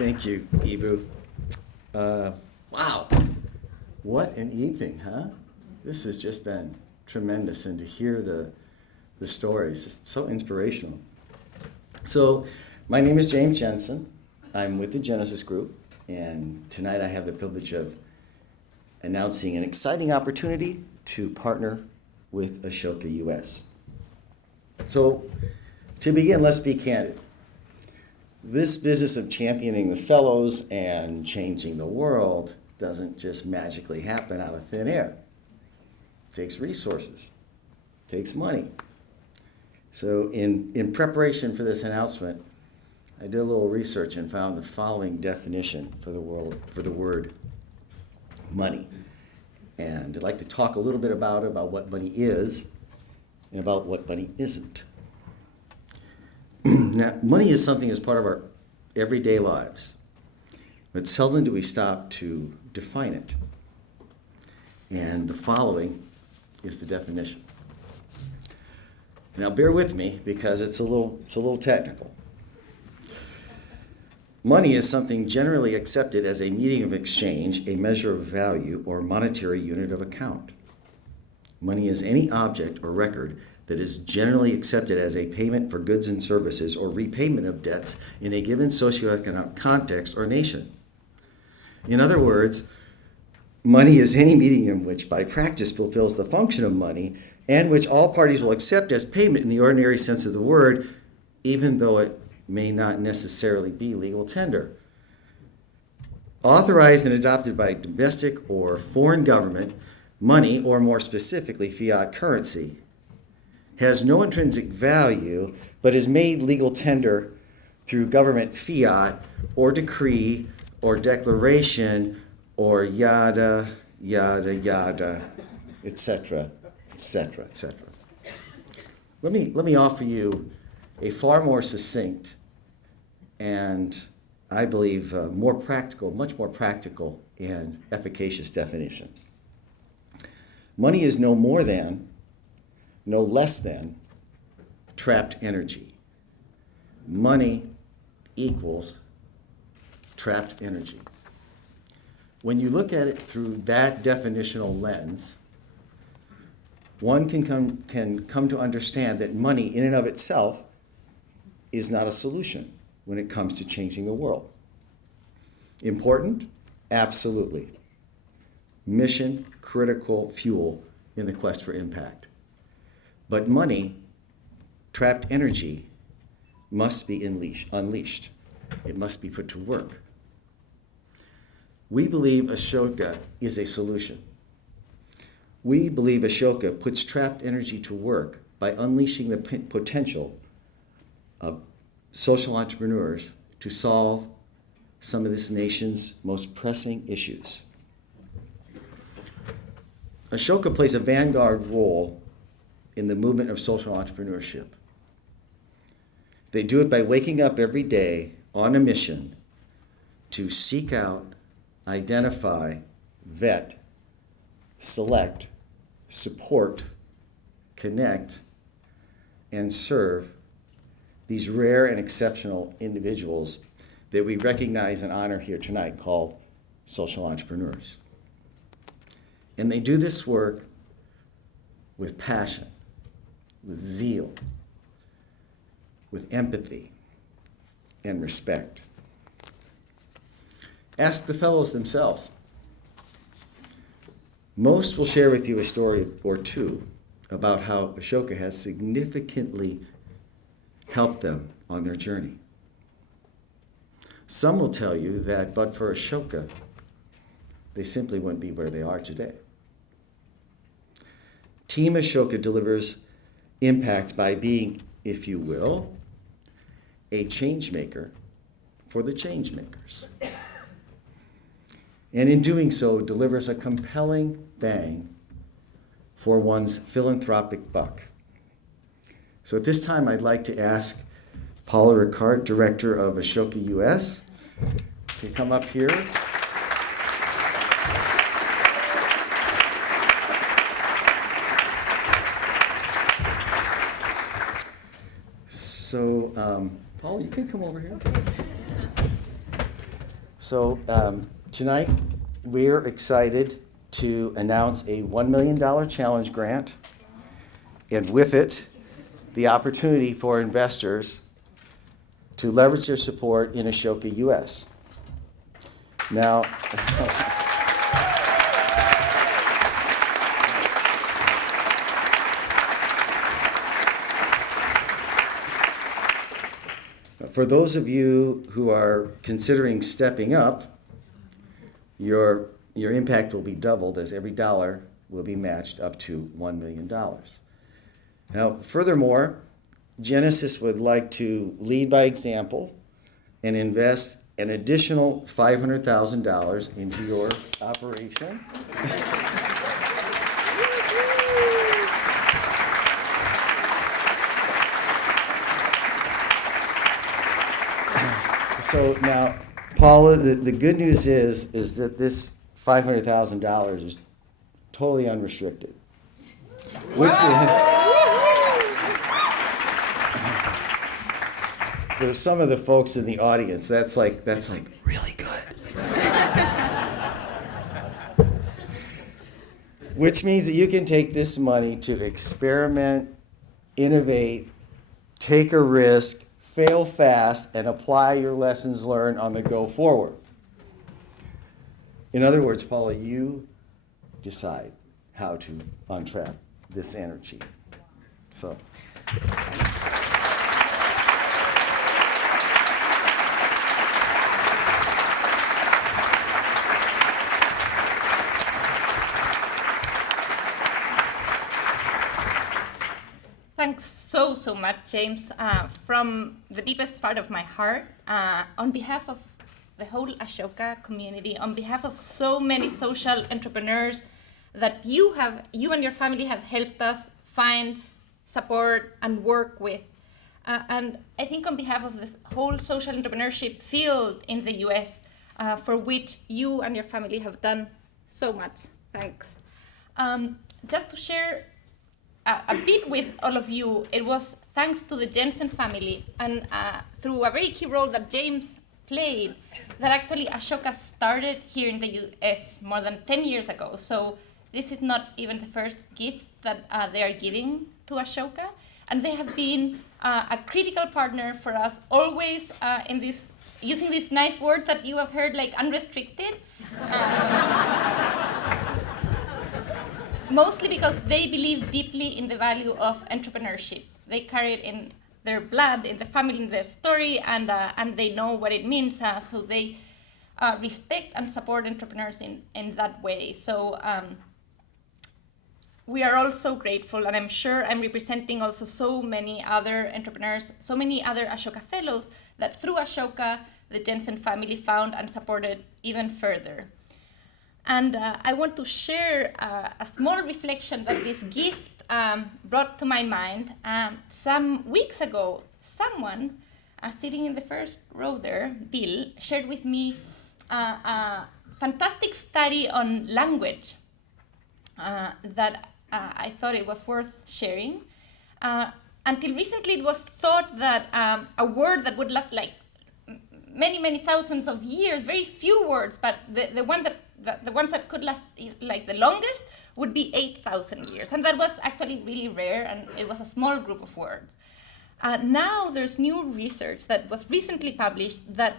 Thank you, Ibu. Wow, what an evening, huh? This has just been tremendous, and to hear the stories, is so inspirational. So, my name is James Jensen. I'm with the Genesis Group, and tonight I have the privilege of announcing an exciting opportunity to partner with Ashoka US. So, to begin, let's be candid. This business of championing the fellows and changing the world doesn't just magically happen out of thin air. It takes resources, it takes money. So in preparation for this announcement, I did a little research and found the following definition for the word money. And I'd like to talk a little bit about what money is and about what money isn't. Now, money is something that's part of our everyday lives, but seldom do we stop to define it. And the following is the definition. Now, bear with me because it's a little technical. Money is something generally accepted as a medium of exchange, a measure of value, or monetary unit of account. Money is any object or record that is generally accepted as a payment for goods and services or repayment of debts in a given socioeconomic context or nation. In other words, money is any medium which by practice fulfills the function of money and which all parties will accept as payment in the ordinary sense of the word, even though it may not necessarily be legal tender. Authorized and adopted by domestic or foreign government, money, or more specifically fiat currency, has no intrinsic value, but is made legal tender through government fiat or decree or declaration or yada, yada, yada, etc., etc., etc. Let me offer you a far more succinct and I believe much more practical and efficacious definition. Money is no more than, no less than, trapped energy. Money equals trapped energy. When you look at it through that definitional lens, one can come to understand that money in and of itself is not a solution when it comes to changing the world. Important? Absolutely. Mission critical fuel in the quest for impact. But money, trapped energy, must be unleashed. It must be put to work. We believe Ashoka is a solution. We believe Ashoka puts trapped energy to work by unleashing the potential of social entrepreneurs to solve some of this nation's most pressing issues. Ashoka plays a vanguard role in the movement of social entrepreneurship. They do it by waking up every day on a mission to seek out, identify, vet, select, support, connect, and serve these rare and exceptional individuals that we recognize and honor here tonight called social entrepreneurs. And they do this work with passion, with zeal, with empathy, and respect. Ask the fellows themselves. Most will share with you a story or two about how Ashoka has significantly helped them on their journey. Some will tell you that but for Ashoka, they simply wouldn't be where they are today. Team Ashoka delivers impact by being, if you will, a change maker for the change makers. And in doing so, delivers a compelling bang for one's philanthropic buck. So at this time, I'd like to ask Paula Ricard, Director of Ashoka US, to come up here. So, Paula, you can come over here. So tonight, we're excited to announce a $1 million challenge grant, and with it, the opportunity for investors to leverage their support in Ashoka US. Now, for those of you who are considering stepping up, your impact will be doubled as every dollar will be matched up to $1 million. Now, furthermore, Genesis would like to lead by example and invest an additional $500,000 into your operation. So now, Paula, the good news is that this $500,000 is totally unrestricted, which means for some of the folks in the audience, that's like really good. Which means that you can take this money to experiment, innovate, take a risk, fail fast, and apply your lessons learned on the go forward. In other words, Paula, you decide how to untrap this energy. So. Thanks so much, James. From the deepest part of my heart, on behalf of the whole Ashoka community, on behalf of so many social entrepreneurs that you and your family have helped us find, support, and work with. And I think on behalf of this whole social entrepreneurship field in the US, for which you and your family have done so much. Thanks. Just to share a bit with all of you, it was thanks to the Jensen family and through a very key role that James played that actually Ashoka started here in the US more than 10 years ago. So this is not even the first gift that they are giving to Ashoka. And they have been a critical partner for us always in this, using this nice word that you have heard, like unrestricted. Mostly because they believe deeply in the value of entrepreneurship. They carry it in their blood, in the family, in their story, and they know what it means. So they respect and support entrepreneurs in that way. So we are all so grateful, and I'm sure I'm representing also so many other entrepreneurs, so many other Ashoka fellows that through Ashoka, the Jensen family found and supported even further. And I want to share a small reflection that this gift brought to my mind. Some weeks ago, someone sitting in the first row there, Bill, shared with me a fantastic study on language that I thought it was worth sharing. Until recently, it was thought that a word that would last like many thousands of years, very few words, but the ones that could last like the longest would be 8,000 years. And that was actually really rare, and it was a small group of words. Now there's new research that was recently published that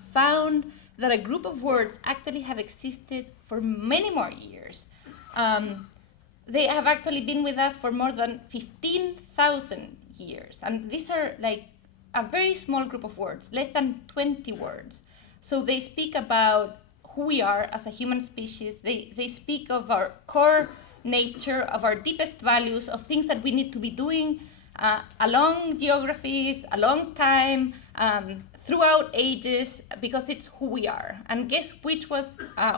found that a group of words actually have existed for many more years. They have actually been with us for more than 15,000 years. And these are like a very small group of words, less than 20 words. So they speak about who we are as a human species. They speak of our core nature, of our deepest values, of things that we need to be doing along geographies, along time, throughout ages, because it's who we are. And guess which was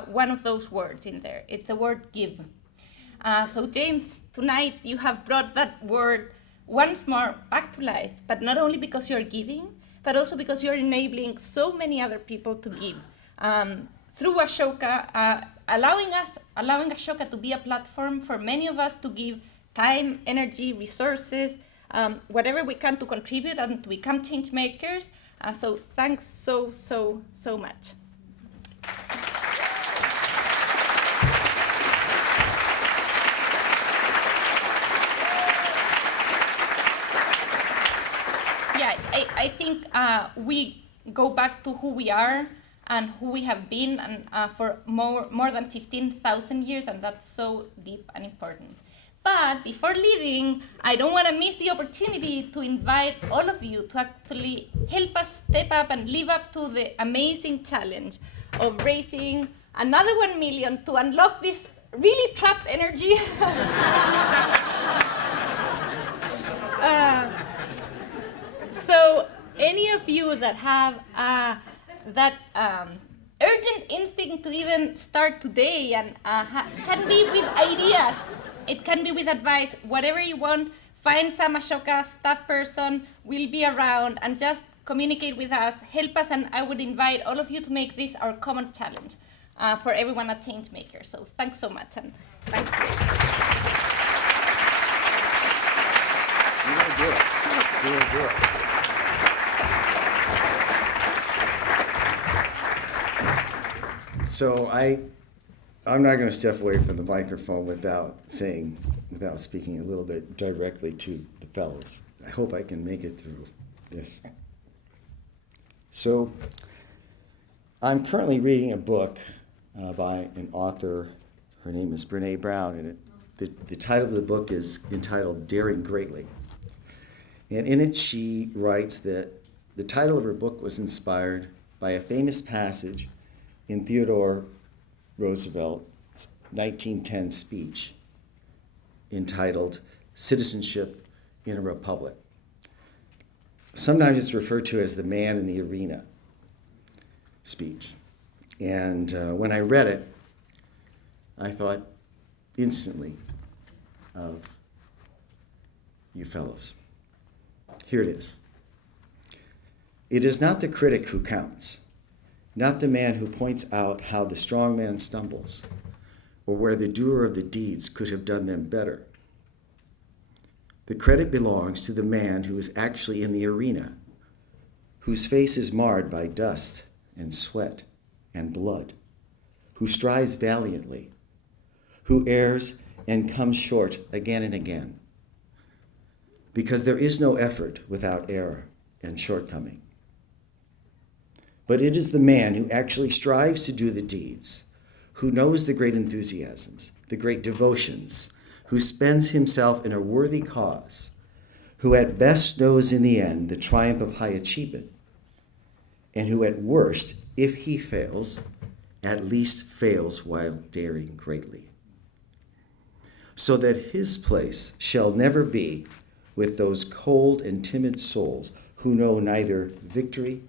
one of those words in there? It's the word give. So James, tonight you have brought that word once more back to life, but not only because you're giving, but also because you're enabling so many other people to give. Through Ashoka, allowing Ashoka to be a platform for many of us to give time, energy, resources, whatever we can to contribute and to become change makers. So thanks so much. I think we go back to who we are and who we have been, and for more than 15,000 years, and that's so deep and important. But before leaving, I don't want to miss the opportunity to invite all of you to actually help us step up and live up to the amazing challenge of raising another 1 million to unlock this really trapped energy. So any of you that have that urgent instinct to even start today and can be with ideas, it can be with advice, whatever you want, find some Ashoka staff person, we'll be around, and just communicate with us, help us, and I would invite all of you to make this our common challenge for everyone at Changemaker. So thanks so much, and thanks. You're gonna do it. You're gonna do it. So I'm not going to step away from the microphone without speaking a little bit directly to the fellows. I hope I can make it through this. So I'm currently reading a book by an author. Her name is Brene Brown, and the title of the book is entitled Daring Greatly. And in it she writes that the title of her book was inspired by a famous passage in Theodore Roosevelt's 1910 speech entitled Citizenship in a Republic. Sometimes it's referred to as the man in the arena speech. And when I read it, I thought instantly of you fellows. Here it is. It is not the critic who counts, not the man who points out how the strong man stumbles, or where the doer of the deeds could have done them better. The credit belongs to the man who is actually in the arena, whose face is marred by dust and sweat and blood, who strives valiantly, who errs and comes short again and again, because there is no effort without error and shortcoming. But it is the man who actually strives to do the deeds, who knows the great enthusiasms, the great devotions, who spends himself in a worthy cause, who at best knows in the end the triumph of high achievement, and who at worst, if he fails, at least fails while daring greatly. So that his place shall never be with those cold and timid souls who know neither victory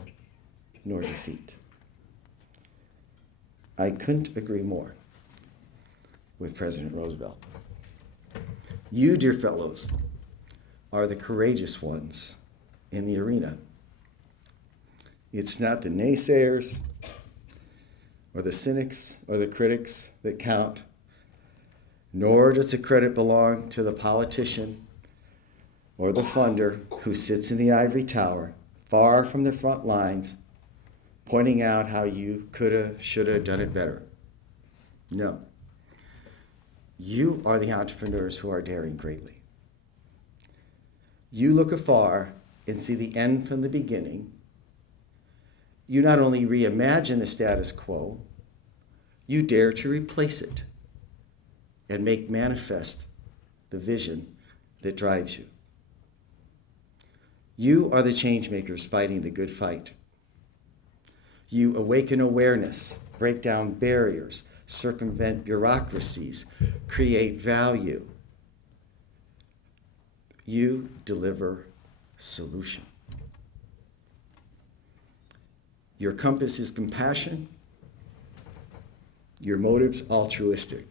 nor defeat. I couldn't agree more with President Roosevelt. You, dear fellows, are the courageous ones in the arena. It's not the naysayers or the cynics or the critics that count, nor does the credit belong to the politician or the funder who sits in the ivory tower, far from the front lines, pointing out how you coulda, shoulda done it better. No. You are the entrepreneurs who are daring greatly. You look afar and see the end from the beginning. You not only reimagine the status quo, you dare to replace it and make manifest the vision that drives you. You are the change makers fighting the good fight. You awaken awareness, break down barriers, circumvent bureaucracies, create value. You deliver solution. Your compass is compassion. Your motives altruistic.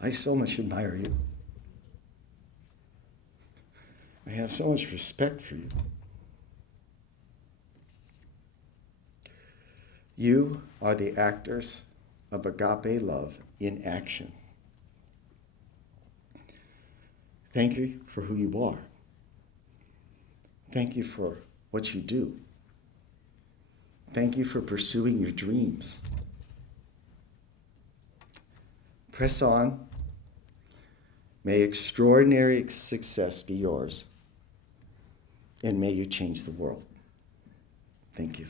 I so much admire you. I have so much respect for you. You are the actors of agape love in action. Thank you for who you are. Thank you for what you do. Thank you for pursuing your dreams. Press on May extraordinary success be yours, and may you change the world. Thank you.